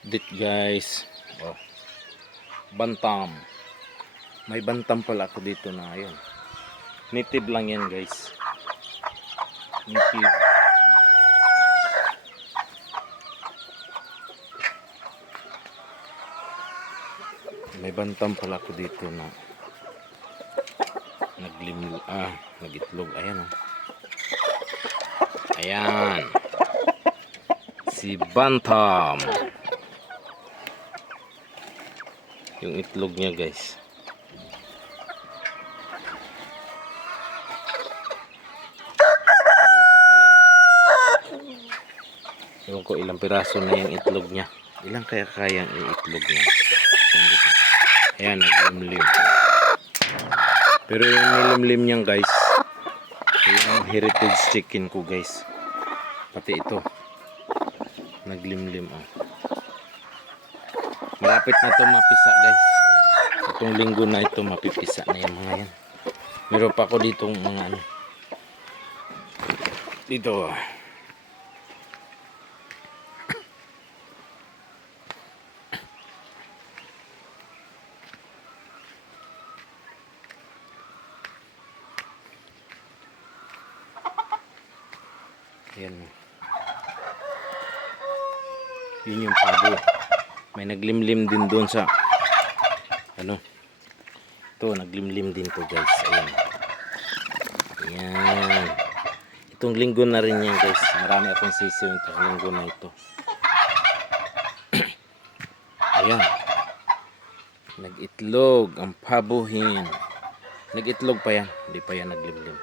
Dit guys. Oh, bantam. May bantam pala ako dito na ayun. Native lang yan guys. Native. May bantam pala ako dito na nagitlog. Ayan oh. Ayan. Si bantam. Yung itlog niya guys. Ewan ko ilang piraso na yung itlog niya. Ilang kaya kayang itlog niya. Ayan, naglimlim. Pero yung nilimlim niyang guys, yung heritage chicken ko guys. Pati ito. Naglimlim oh. Malapit na to mapisa guys. Itong linggo na ito mapipisa na yung mga yan. Meron pa ako ditong mga ano. Dito. Ayan. Yun yung pabo. May naglimlim din doon sa ano. Ito naglimlim din to guys. Ayan. Ayan. Itong linggo na rin yan guys. Marami akong sisiw itong linggo na ito. Ayan. Nag-itlog ang pabuhin. Nag-itlog pa yan. Hindi pa yan naglimlim.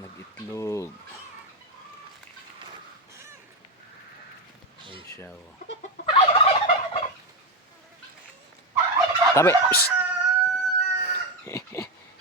Nag-itlog. Ayan siya oh. Tabi!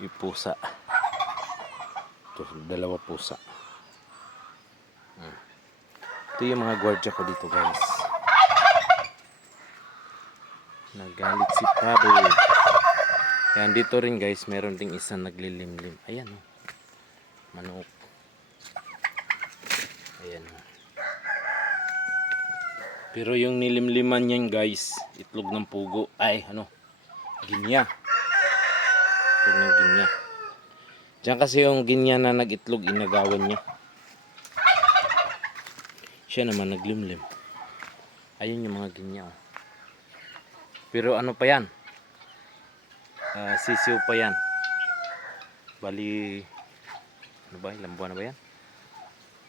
Yung pusa. Ito, dalawa pusa. Ito yung mga gwardiya ko dito guys. Nagalit si Pabo. Ayan dito rin guys, meron ding isang naglilimlim. Ayan oh. Manok. Ayan oh. Pero yung nilimliman niyan guys, itlog ng pugo. Ay ano, ginya. Itlog ng ginya. Diyan kasi yung ginya na nag-itlog, inagawan niya. Siya naman naglimlim. Ayun yung mga ginya oh. Pero ano pa yan? Sisiw pa yan. Bali, ano ba? Ilang buwan na ba yan?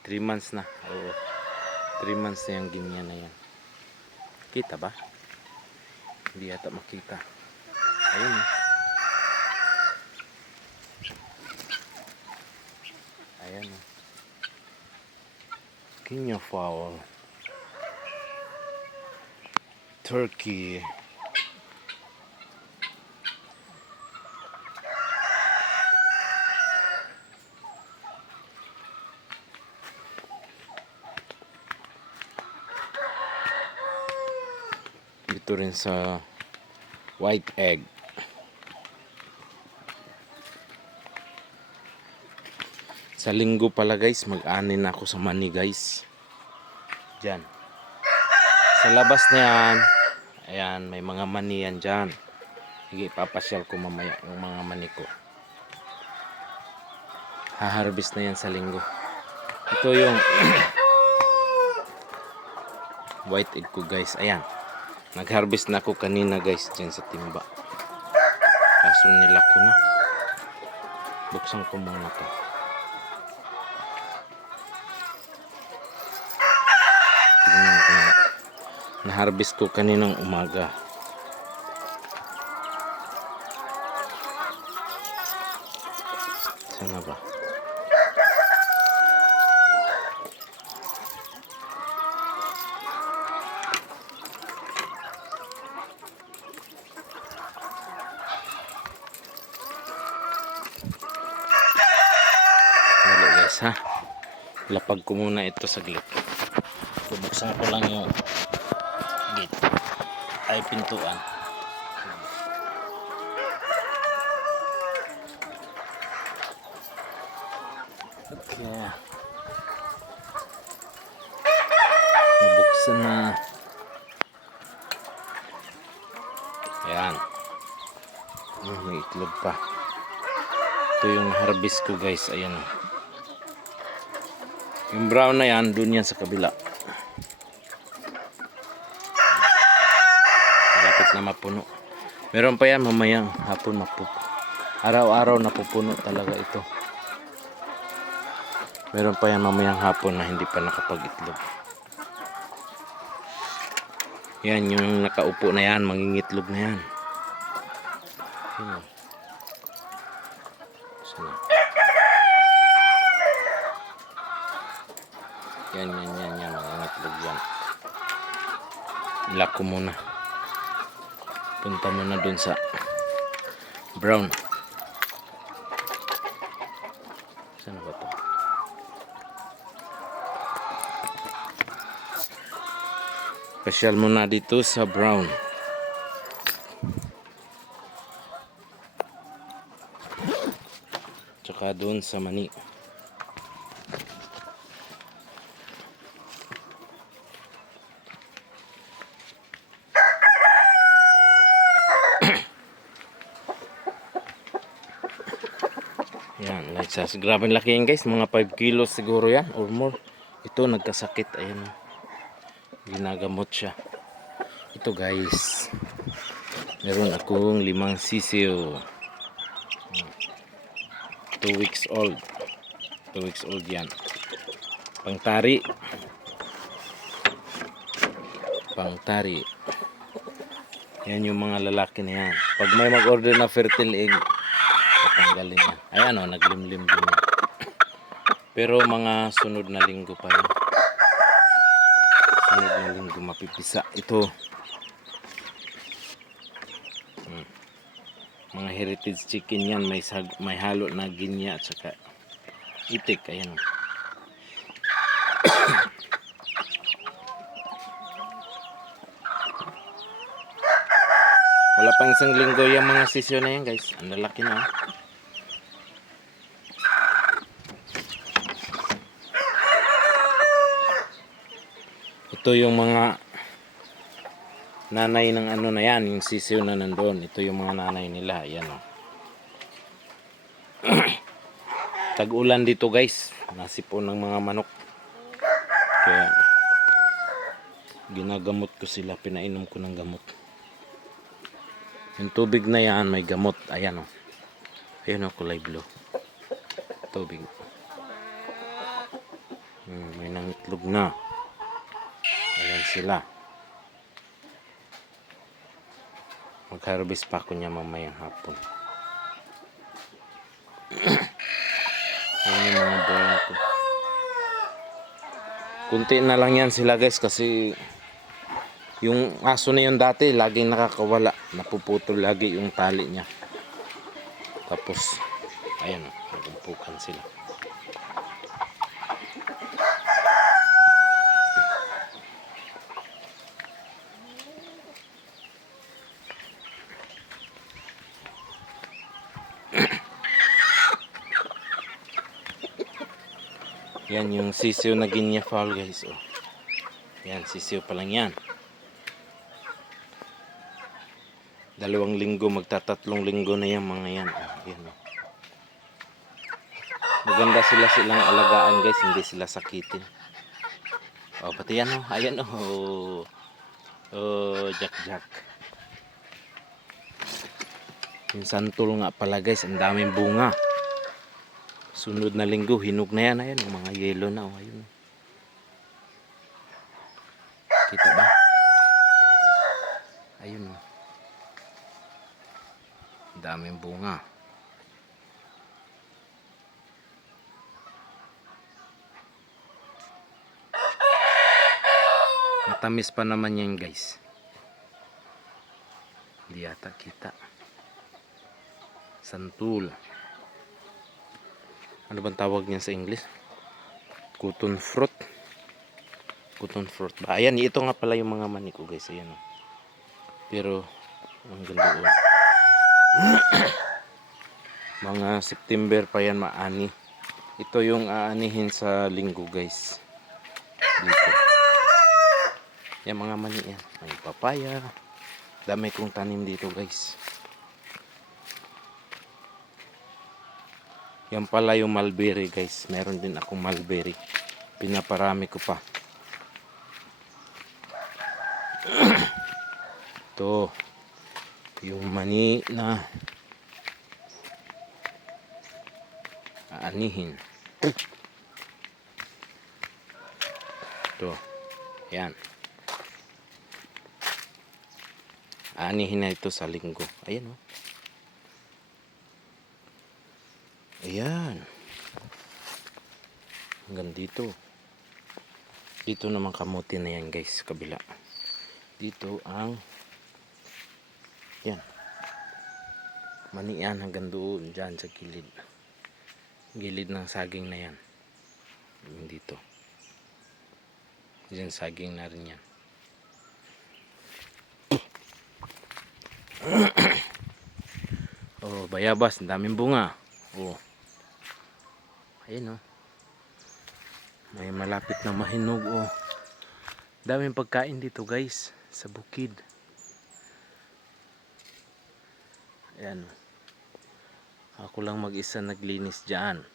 3 months na. Oo. 3 months na yung ginya na yan. Kita ba? Hindi yata makita. Ayun. Ayan. Ginya fowl. Turkey. Dito rin sa white egg. Sa linggo pala guys, mag-anin ako sa mani guys. Diyan. Sa labas na yan, ayan, may mga mani yan dyan. Sige, papasyal ko mamaya yung mga mani ko. Haharvest na yan sa linggo. Ito yung white egg ko guys. Ayan. Nag-harvest na ako kanina guys dyan sa timba. Kaso nila ko na. Buksan ko muna to. Tingnan ko na. Na-harvest ko kaninang umaga. Sana ba? Wala guys ha. Lapag ko muna ito saglit. Bubuksan ko lang yung gate. Ay pintuan. Okay. Nabuksan na. Ayan. May itlog pa. Ito yung harvest ko guys. Ayan. Yung brown na yan, dun yan sa kabila. Malapit na mapuno. Meron pa yan mamayang hapon mapupuno. Araw-araw napupuno talaga ito. Meron pa yan mamayang hapon na hindi pa nakapag-itlog. Yan yung nakaupo na yan, mangingitlog na yan. Yan, mangingitlog yan. Ilak ko muna. Punta muna dun sa brown. Saan ba to? Pasyal muna dito sa brown. Tsaka doon sa mani. Yan, like sas. Grabe laki yan guys, mga 5 kilos siguro yan or more. Ito nagkasakit, ayan. Ginagamot siya. Ito guys. Meron akong 5 sisiyo. 2 weeks old. 2 weeks old yan. Pangtari. Pangtari. Yan yung mga lalaki na yan. Pag may mag-order na fertile egg, tatanggalin yan. Ayan o, naglimlim din yan. Pero mga sunod na linggo pa yan. Sunod na linggo mapipisa. Ito. Mga heritage chicken yan. May halo na ginya at saka itik. Ayan o. Wala pang isang linggo yung mga sisyo na yan guys. Ang lalaki na. Ito yung mga nanay ng ano na yan. Yung sisyo na nandun. Ito yung mga nanay nila. Ayan o. Tag-ulan dito guys. Nasipon ng mga manok. Kaya ginagamot ko sila. Pinainom ko ng gamot. Yung tubig na yan may gamot. Ayan o. Ayan o, kulay blue. Tubig. May nangitlog na. Ayan sila. Mag-harvest pa ako niya mamayang hapon. Ayan yung mga brown ko. Kunti na lang yan sila guys kasi yung aso na yun dati laging nakakawala. Napuputol lagi yung tali niya. Tapos ayan o, nagumpukan sila. Yan yung sisiyo na ginya fowl guys. Oh. Yan, sisiyo pa lang yan. 2 linggo, magtatatlong linggo na yan mga yan. Oh, yan oh. Maganda silang alagaan guys, hindi sila sakitin. Oh, pati yan oh. Ayan oh. Oh, jack. Yung santol nga pala guys, ang daming bunga. Sunod na linggo, hinog na yan. Ayan, yung mga yellow na. Oh, ayun. Kita ba? Ayun. Oh. Daming bunga. Matamis pa naman yan guys. Hindi yata kita. Santul. Ano bang tawag niyan sa English? Cotton fruit. Cotton fruit ba? Ayan, ito nga pala yung mga mani ko guys. Ayan. Pero, ang ganda. Mga September pa yan maani. Ito yung aanihin sa linggo guys. Dito. Yan mga mani yan. May papaya. Dami kong tanim dito guys. Yan pala yung mulberry guys. Meron din akong mulberry. Pinaparami ko pa. Ito. Yung mani na aanihin. Ito. Yan. Aanihin na ito sa linggo. Ayan o. Ayan. Hanggang dito. Dito naman kamuti na yan guys. Kabila. Dito ang yan. Manian hanggang doon. Dyan sa gilid. Gilid ng saging na yan. Dito. Diyan saging na rin yan. Oh, bayabas, ang daming bunga. Oh. Ayun oh. May malapit na mahinog oh. Daming pagkain dito guys sa bukid. Ayan. Ako lang mag-isa naglinis diyan.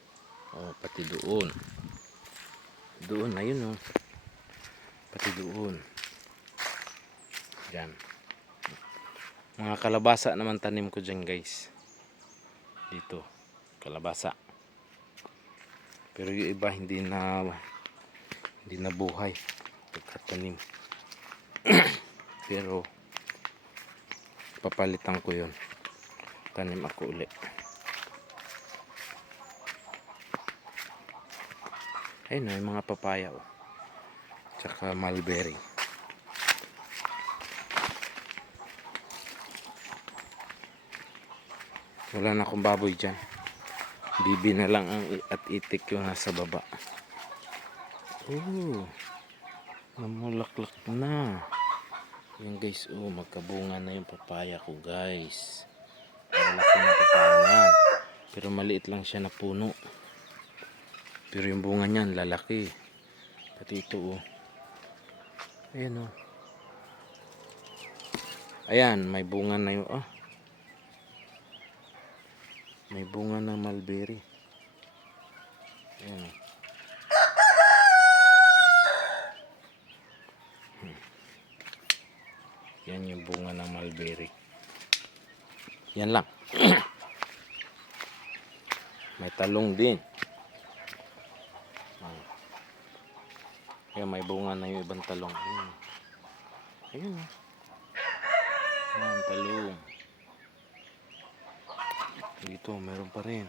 Oh, pati doon. Doon ayun oh. Pati doon. Diyan. Mga kalabasa naman tanim ko diyan guys. Dito, kalabasa. Pero yung iba hindi na buhay pagkatanim. Pero papalitan ko yun. Tanim ako ulit. Ayun yung mga papaya oh. Tsaka mulberry. Wala na akong baboy dyan. Bibi na lang at itik yung nasa baba. Oh, namulaklak na. Yan guys, oh, magkabunga na yung papaya ko guys. Malaki na papaya na yan. Pero maliit lang siya na puno. Pero yung bunga niyan lalaki. Pati ito oh. Ayan oh. Ayan, may bunga na yun oh. May bunga ng mulberry. Ayan. Yan yung bunga ng mulberry. Yan lang. May talong din. Ayan, may bunga na yung ibang talong. Ayan. Ayan, talong. Dito, meron pa rin.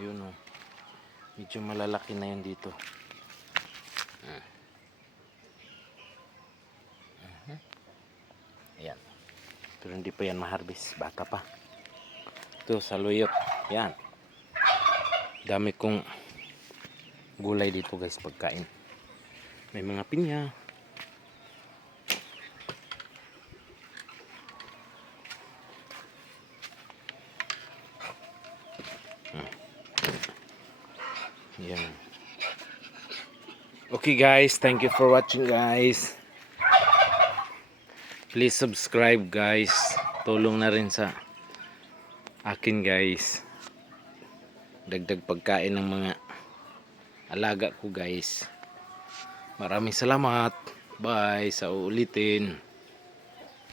Ayun oh. Medyo malalaki na yan dito. Ayan. Pero hindi pa yan maharbis. Bata pa. Ito, saluyot. Yan. Dami kong gulay dito guys, pagkain. May mga pinya. Yan. Okay guys, thank you for watching guys. Please subscribe guys. Tulong na rin sa akin guys. Dagdag pagkain ng mga alaga ko guys. Maraming salamat. Bye. Sa uulitin.